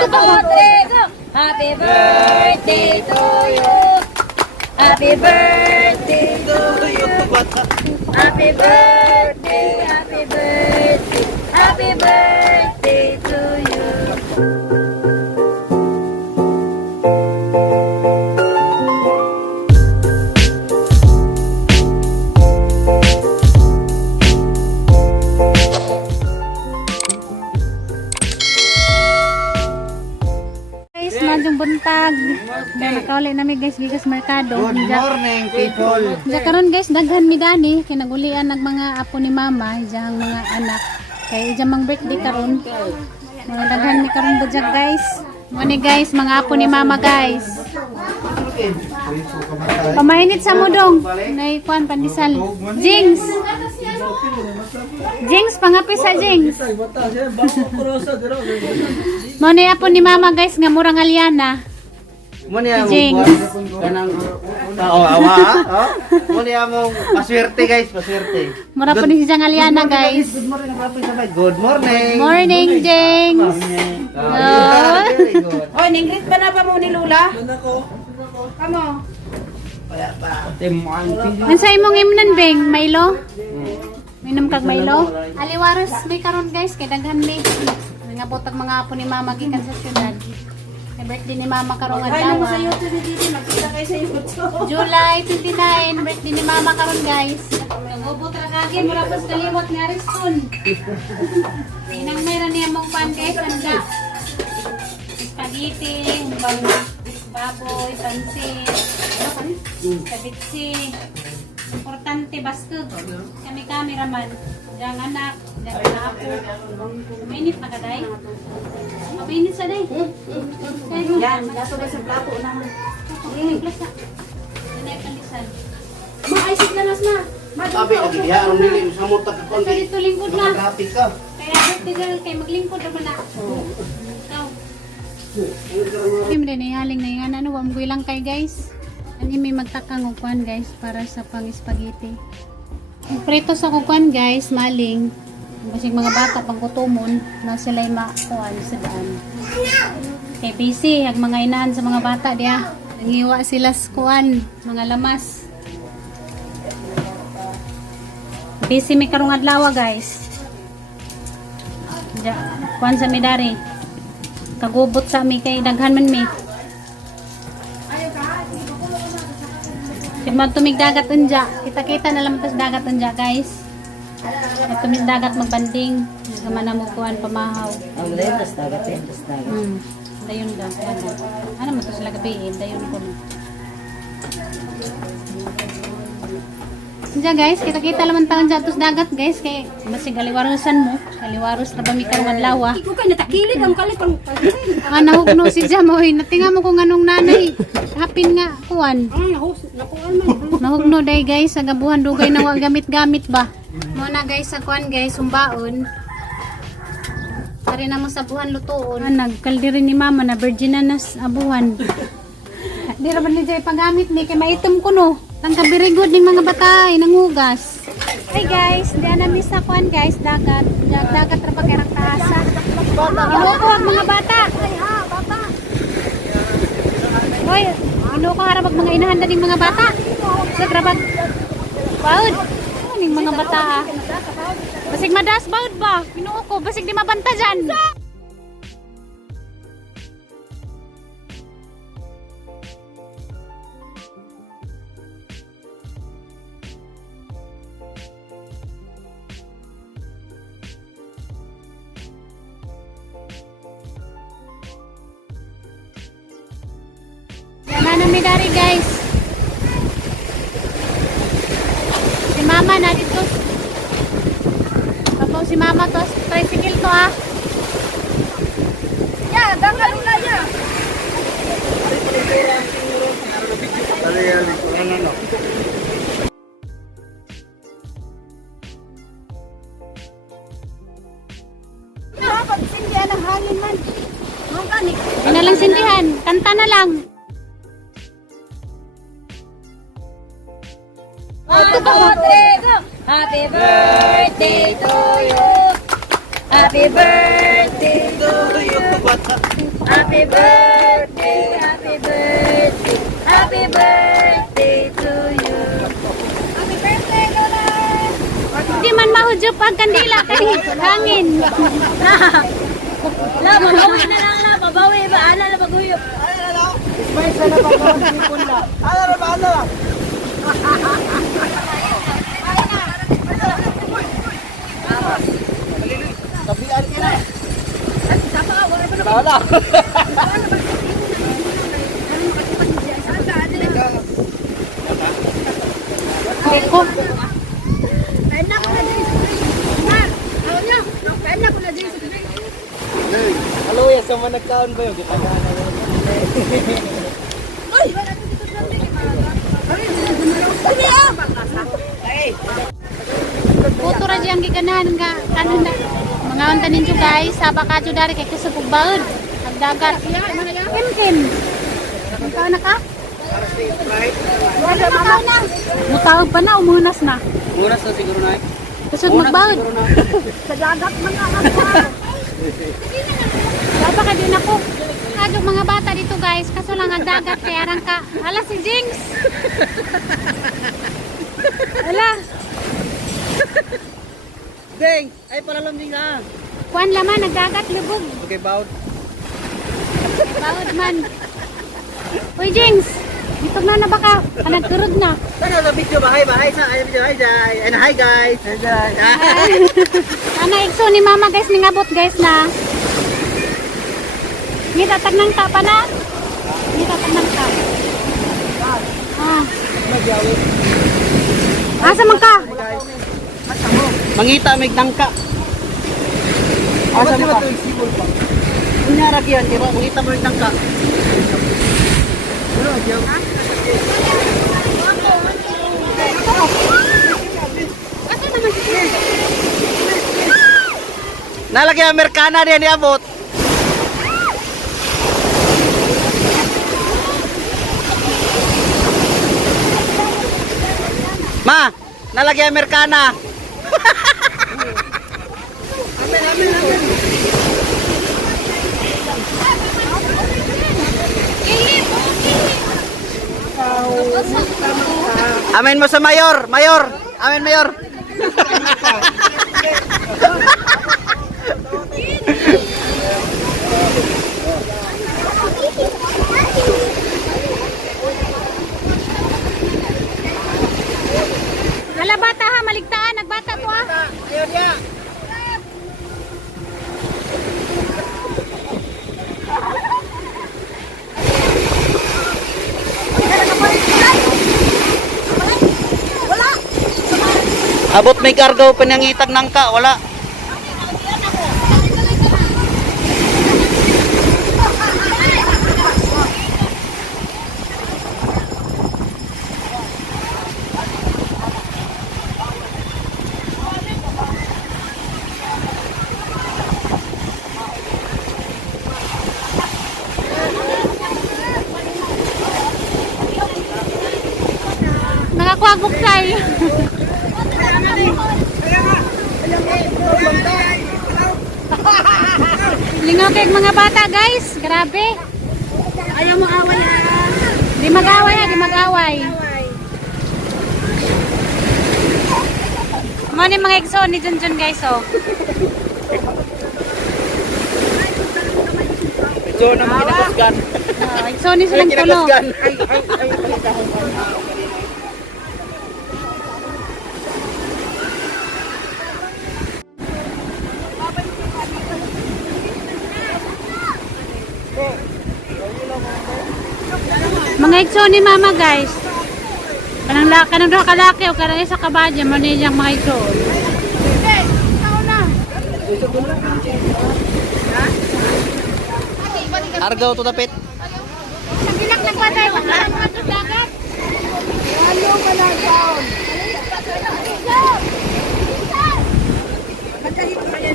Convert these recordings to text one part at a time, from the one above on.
Happy birthday to you. Happy birthday to you. Happy birthday, happy birthday, happy birthday to you. Madung buntag. Kaya nakauli nami guys gikas merkado. Good morning, people. Ja karon guys daghan mi dani kay nagulian nag mga apo ni mama, ijang mga anak. Kay ija mang birthday karon. Mga daghan mi karon budyak guys. Mo ni guys mga apo ni mama guys. Pamainit sa mudong. Nay kuan pandisal. Jings. Jings pangapi sa Jings. Mo ni apo ni mama guys nga murang Aliana. Mo niya mo Jings. kanang tao awa. Mo niya mo paswerte guys, paswerte. Mura po ni siyang Aliana guys. Good morning, papi sabay. Good morning. Morning Jings. Very good. Hoy, ningrit pa na pa mo ni Lula? Kamo. Kaya pa. Unsa imong imnon beng Milo? Minom kag Milo? Aliwaros may karon guys kay daghan mi. Nga botag mga apo ni mama gikan sa syudad. Kay birthday ni mama karong adlaw. Sa YouTube ni Didi, magkita kayo sa YouTube. July 29 birthday ni mama karon guys. Nagubot ra kagi mura pas kaliwat ni Ariston. Inang mayra niya mong pan guys anda. Spaghetti, baboy, pansit, kabitsi. Importante basto. Kami cameraman. Yang anak, yang apo. Mainit na kaday. Mainit sa day. Yan, gato na sa plato na. Plasa. Nanay pandisan. Maisip na nas na. Sabi lagi ya, ang dili sa mo ta kon. Kasi dito lingkod na. Happy ka. Kaya birthday kay maglingkod naman na. Ikaw. Hindi na haling na yung ano, wamgoy lang kay guys. Ani may magtakang ukuan guys para sa pang spaghetti. Prito sa kukuan guys, maling. Kasi mga bata pang kutumon na sila'y makuan sa daan. Kay busy, ang mga inahan sa mga bata diya. Nangiwa sila sa kuan, mga lamas. Busy may karong adlaw guys. Diya, kuan sa midari. Kagubot sa mi kay daghan man mi. Sigma tumig dagat unja. Kita-kita na lang tas dagat unja guys. Tumig dagat magbanding. Nagaman na mo kuan pamahaw. Ang lentas dagat, lentas dagat. Dayon ga. Ano mo to sila gabi? Dayon ko. Unja guys, kita-kita laman taon sa tus dagat guys kay basig aliwarusan mo. Aliwaros na ba mi karong adlaw. Ikaw kay natakilid ang kalipang. Nahugno si Jamoy. Natinga mo kung anong nanay. Hapin nga kuan. Nakuan man. Nahugno day guys, sa gabuhan dugay na wa gamit-gamit ba. Muna guys sa kuan guys, humbaon. Pare na mo sa buhan lutuon. Nagkaldiri ni mama na virgin na nas abuhan. Di ra ba ni jay pagamit ni kay maitom ko no. Tangka very good ning mga batay nangugas. Hey guys, di na miss sa kuan guys, dagat. Dagat ra ba kay raktaasa. Inuko ang mga bata. Ay ha, bata. Hoy, inuko harap ang mga inahan ning mga bata. Sa trabag. Baud. Ning mga bata. Basig madas baud ba? Inuko basig di mabanta dyan. Yan na midari guys. Si mama na dito. Papaw si mama to. Tricycle to ah. Ya, dangal ula ya. Ano. Dapat singyan ang hangin man. Mangkanik. Yan na lang sindihan. Kanta na lang. Happy birthday to you. Happy birthday to you. Happy birthday, happy birthday, happy birthday to you. Happy birthday, Lola. Di man mahudyo pag kandila kay hangin. La, babawi na lang la, babawi ba? Ana la baguyo. Tabian ka na. Wala. Koko. Enak ko na din. Mar, ano niya? Enak ko na din. Halo ya sama nagkaon ba yung gitagana mo? Uy! Puto ra diyang giganahan nga kanon na. Mga unta ninyo guys, sa bakadyo dari kay kasubog baud. Agdagat. Kim. Ikaw na ka? Wala makaw na. Mutawag pa na, umunas na. Oras na siguro na. Kusog magbaud. Sa dagat man nga ako. Baba ka din ako. Kadong mga bata dito guys, kaso lang agdagat kay arang ka. Hala si Jinx. Hala. Deng, ay para lang din na. Kuan laman, nagdagat lubog. Okay, baud. Baud man. Uy Jinx, dito na baka. Nagkurog na. Sana sa video ba? Hi sa video. Hi guys. And hi guys. Hi guys. Ana ikso ni mama guys, ningabot guys na. Ngita tagnang ta pa na. Ngita tagnang ta. Ah. Asa man ka? Mangita mig nangka. Asa mo ka? Kunyara kiyan, di ba? Mangita mo mig nangka. Ano, diyaw? Nalagay Amerikana diyan niabot. Ma, nalagay Amerikana. Amin mo sa mayor, mayor. Amin mayor. Hala bata ha, maligtaan, nagbata to ha. Ayo dia. Abot may kargo pinangitag nangka, wala. Nakakuha buksay. Lingaw kay mga bata guys, grabe. Ayaw mo away ha. Di mag-away ha, di mag-away. Mo ni mga igsoon ni Junjun guys oh. Ito na mga kinakasgan. Igsoon ni silang tulo. Mga igsoon ni mama guys. Kanang doha kalaki o kanang isa kabadya mo ni yang mga igsoon. Argaw to dapit. Sabinak nagpatay mo na mga dagat. Ano ka na down?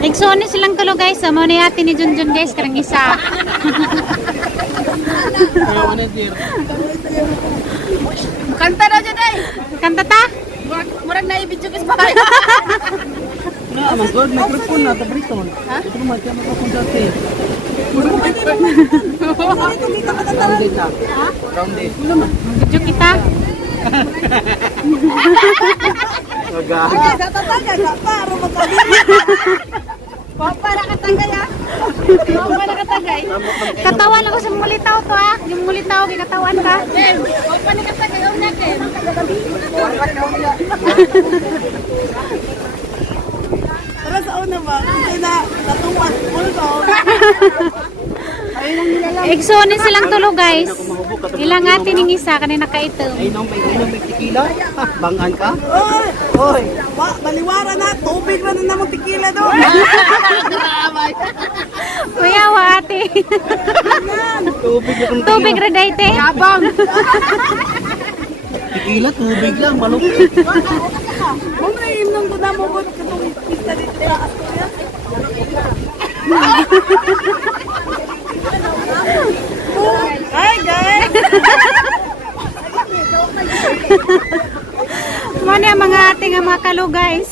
Igsoon ni silang tulo guys. Mo ni ate ni Junjun guys karang isa. Kanta na dyan ay. Kanta ta? Murag na i-video kis bahay. Good microphone na tabrito. Ito mo ka microphone sa te. Rounded na. Rounded. Video kita. Maga. Para katagay ah. Para katagay. Katawan ako sa mulitaw to ah. Yung mulitaw, kikatawan ka. Pa na katagay o natin. Para sa una ba? Kasi na natuwan. Igsunin silang tulo guys. Ilang atin yung isa, kanina kaitom. Ay, nung may tequila. Bangan ka? Oy, baliwara na. Tubig na na magtikila doon. Kuya, wa ate. Tubig yung Tubig redayte. Abang. tequila, tubig lang, malupit. Kung naiinom ko na mo ko itong pista dito sa Astoria. Hi guys! Muna yung mga ating mga kalo guys.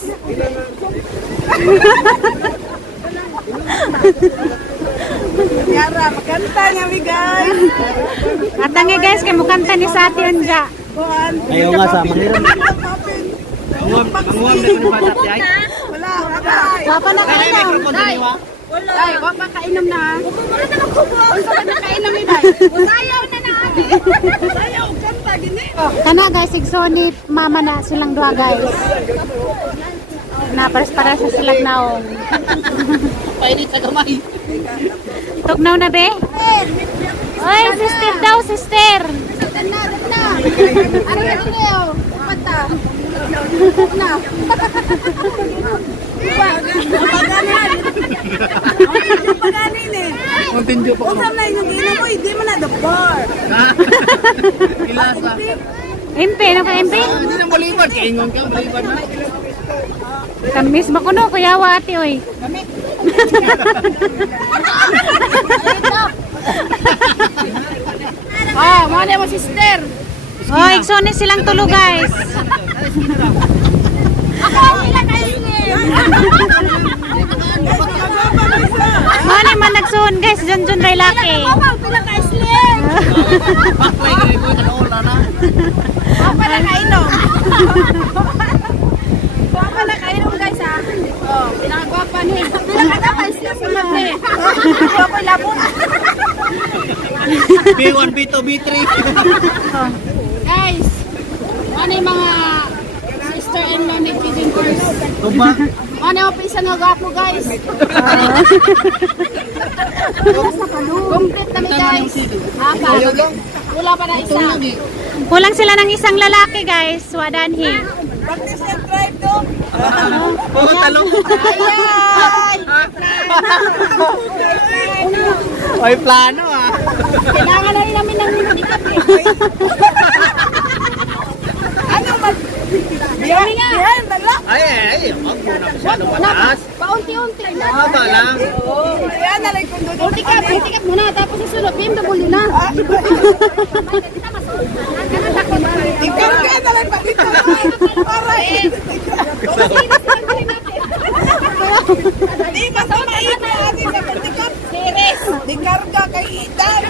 Yara, magkanta niya mi guys! Atangi guys, kay mukanta ni sa ate unja. Ayaw nga sa mangiram. Manguam na kung bata ti ay. Wala, Papa na Kaya kainom. microphone din niwa. Ay, wag pa kainom na. Wala na ko po. Wala na kainom ni Day. Sayaw na na ate. Sayaw kanta gini. Kana guys, igsoni mama na silang duha guys. Na pares silang naong. Painit sa gamay. Tugnaw na be? Oy, sister daw, sister. Na. Ano na niyo? Mata. Na. Paganan. Paganan eh. Continue pa ko. Usap na yung ina mo, hindi mo na the bar. Kilasa. MP, ano ka MP? Hindi na malibad. Kaingon ka, malibad na. Kamis ba kuno, kuya wa ate oy. Ah, mga mo sister. Oh, igsoni silang tulo guys. Ako ang pinaka-slim. Mani man nagsuon guys, Junjun Ray Laki. Ako ang pinaka-slim. Baklay ka ko ito na ola na. Ako pinaka-inom. Ako pinaka-inom guys ha. Oh, pinaka-gwapa ni. Pinaka-slim sa mati. Ako labon. B1, B2, B3. Guys, ano yung mga sister-in-law ni Kevin Curse? Tuba. Ano yung pisa nga gapo guys? Complete na mi guys. Ayaw lang. Wala pa na isa. Kulang sila ng isang lalaki guys, wadanhi. Practice and drive to. Oo, talong. Ayan! Ay, plano ah. Kailangan na rin namin ng handicap eh. Ano ba? Biyahe nga. Biyahe, dala. Ay, wag mo na masyado mataas. Paunti-unti na. Haba lang. Ayan, nalay kung doon. Ultikap muna, tapos susunod. BMW na. Ikaw ka, nalay pa dito. Aray. Di ba sa mainit na ating sa ultikap? Series. Di karga kay Itan.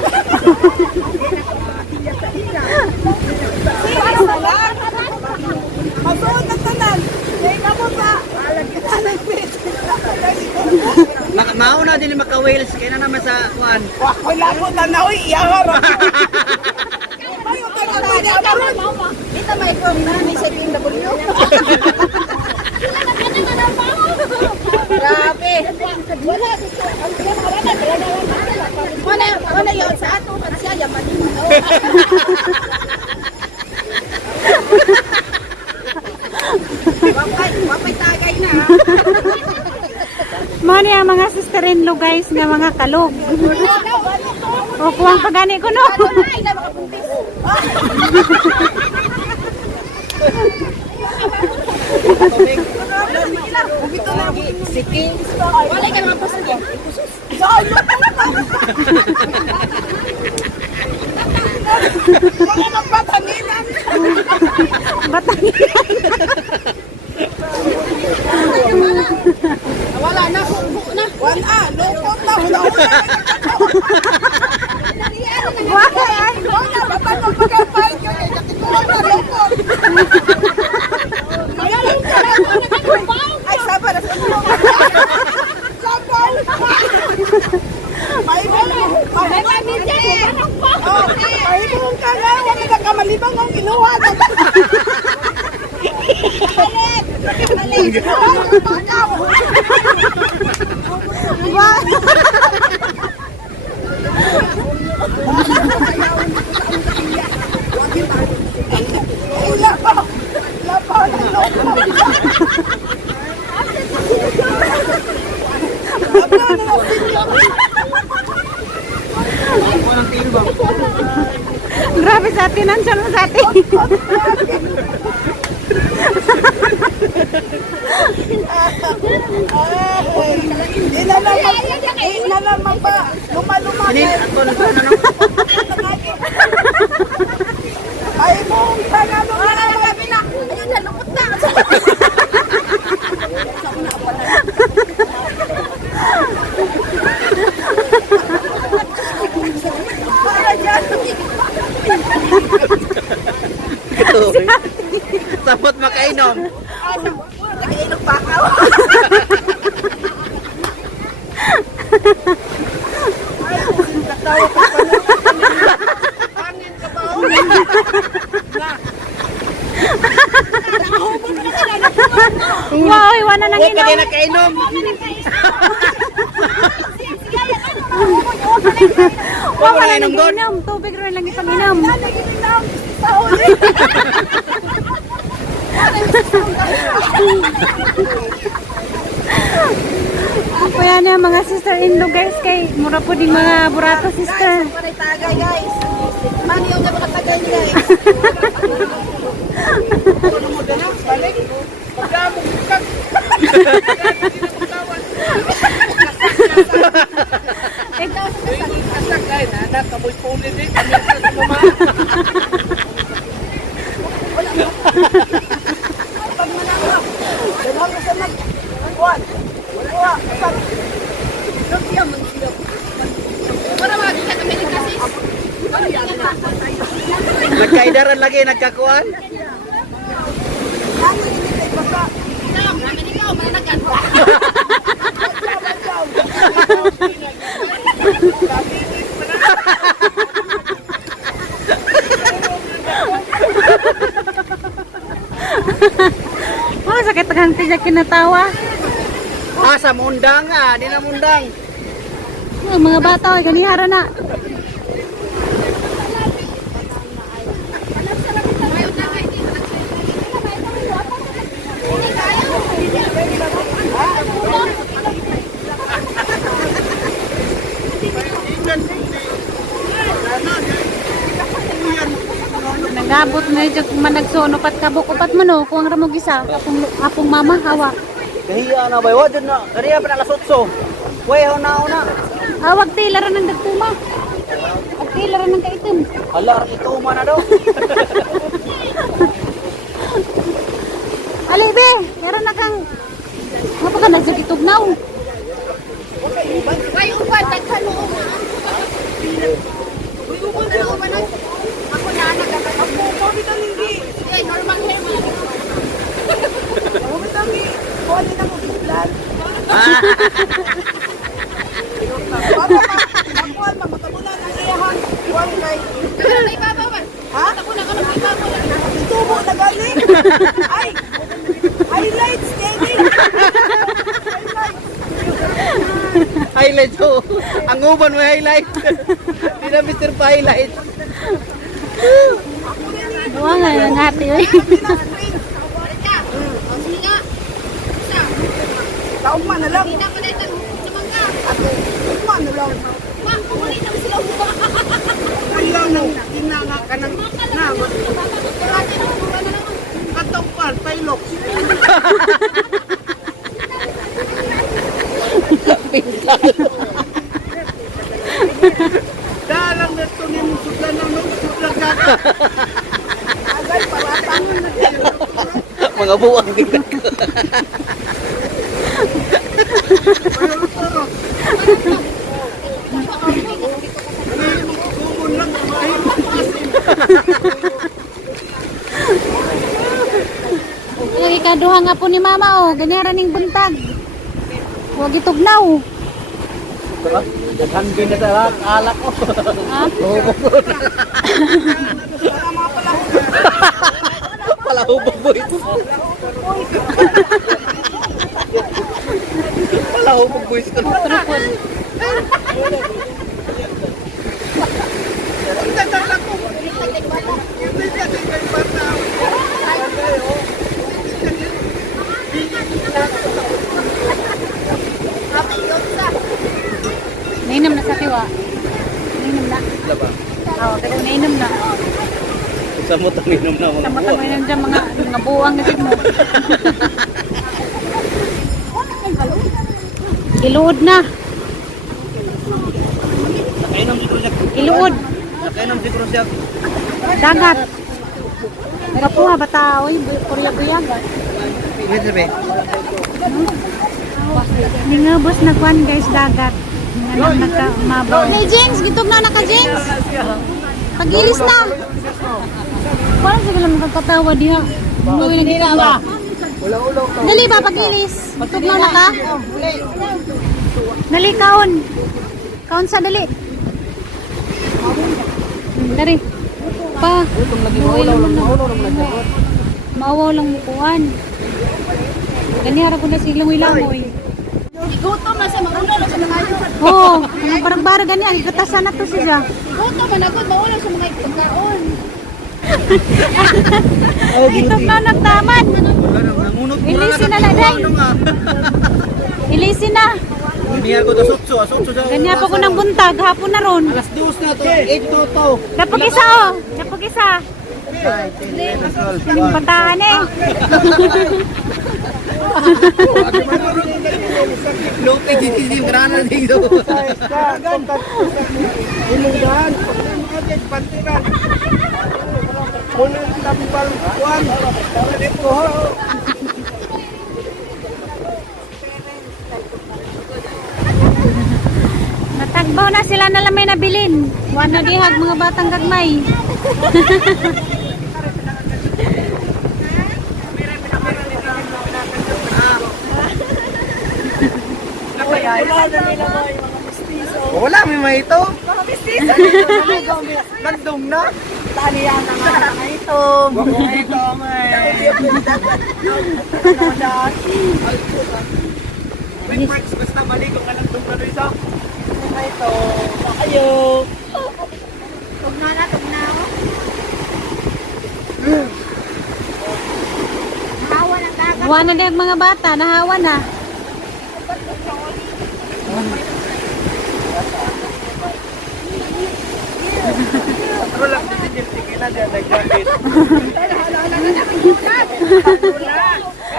Series na lang. Masuot na tanan. Kaya ka mo pa. Mauna din yung maka-whales. Kaya na naman sa kuan. Wala po na uy, iyahar. Kita may kong nani sa BMW. Grabe. Wala yun sa ato. At siya, yaman mo. Wapay tagay na. Mani ang mga sister-in-law guys nga mga kalog. O kuwang pagani ko no. Sige. Wala ka naman po sige. Wala nang bataninan. Batang Ay, sabar na sa inyo. Sabar. Mahibong ka nga. Huwag ka kamalibang ang kinuha. Balik. Balik. Grabe sa atin, ansyon mo sa atin. Inalaman pa. Luma-luma. Ay mo, tagalo na gabi na. Ayun na, lupot na. Para dyan. Sapot makainom. Nakainom pa ako. Katawa ka pa na. Hangin ka ba? Wow, iwan na nang Huwag ka inom. din nakainom. Wow, wala nang nang doon. inom. Tubig rin lang itang inom. Sa huli. Ako yan yung mga sister-in-law guys. Kay mura po din mga burato sister. Guys, panay tagay guys. Mani yung napakatagay ni guys. Balik. Pagdamong bukag. Asak guys, anak kamoy pulit eh. Kami sa mama. Wala mo. Pag manakaw. Dalang ka sa nagkuhan. Wala. Lugyan man sila. Para makita kami ni kasi. Nagkaidaran lagi, nagkakuan. Lagi ni kay baka. Nam, kami ni ko managan. Oh, sakit ang tiyak kinatawa. Sa mundang di na mundang. Oh, mga bata, ganihara na. Nagabot na yung managsono pat kabuk-upat mo no, kung ramog isa, apong mama, hawa. Kahiya na ba? Wajud na. Kaniya pa nalasotso. Way na una. Awag tila rin ng dagtuma. Wag tila rin ng kaitim. Hala, ito na daw. Ali, be, meron na kang, ano pa ka nagsugitugnaw? May uban, nagkaluong na. May uban na uban na. Ako na, nagkakaluong. Ako, COVID ang hindi. Eh, normal hair mo. COVID ang hindi. COVID ang biglan. Makuhan, mamatabunan ang iyahan. Huwag kay. Pero na ibabawan. Ha? Tabunan ka ng ibabawan. Tubo na galing. Ay, highlights, Kenny. Highlight oh. Ang uban mo highlight. Di na Mr. Pa highlight. Buwa nga lang hati, oy. Taugma na lang. Taugma na lang. Ayaw nang ginanga ka ng naman. Katongpal, pailok. Dalang na ito ni Musudlan ng Musudlan ka. Agay, paratangon na kayo. Mga buwang kita ko. Lagi kaduha nga po ni mama oh, ganyan ning buntag. Huwag itugnaw. Daghan din na sa alak ko. Ha? Wala hubog boy. Wala hubog boy. Trupol. Nainom na sa tiwa. Nainom na. Diba? Oo, pero nainom na. Sa mo tanginom na mga Sa matang nainom dyan mga buwang na mo. Iluod na. Nakainom siguro siya. Iluod. Nakainom siguro siya. Dagat. Nagapuha bata. Uy, kurya-buyag. Wait sabi. Ningabos na kwan guys, dagat. Nga nagkamabaw. Hey, James, gitog na naka James. Pagilis na. Parang sige lang magkakatawa diha. Buwi na gitawa. Dali ba, pagilis. Gitog na naka. Dali, kaon. Kaon sa dali. Dari. Pa. Buwi lang mo na. Maawaw lang mo kuhan. Ganyan ko na silang wilamoy. Igutom na siya, mauna lang siya nangayon. Oo, mga barang-barang ganyan. Ikatasan na to siya. Igutom man ako, mauna siya mga pagkaon. Itong na nagtaman. Nangunot mo Ilisin na na, day. Ilisin na. Hindi ako to sutso, sutso daw. Ganyan pa ko ng buntag. Hapon na ron. Alas 2 na to, 8 to to. Napag isa oh. Napag isa. Pataan eh. Lope gigisim grana dito. Ilungan, pantiran. Munang tampal kuan. Dito ho. Natagbaw na sila na lang may nabilin. Wano dihag mga batang gagmay. Wala may may ito. Mga mestizo. Landong na. Talian na nga mga itong. Ito may. Wait, Marks, basta mali kung landong na rin sa. Ito. Ayo. Tugna na, tugna. Hawa ng dagat. Wano dihag mga bata. Nahawa na. Pero lang din tingin na diyan nag-jacket.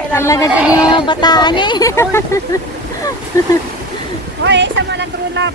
Talaga dyan yung mga bataan eh. Hoy, isa mo lang trulap.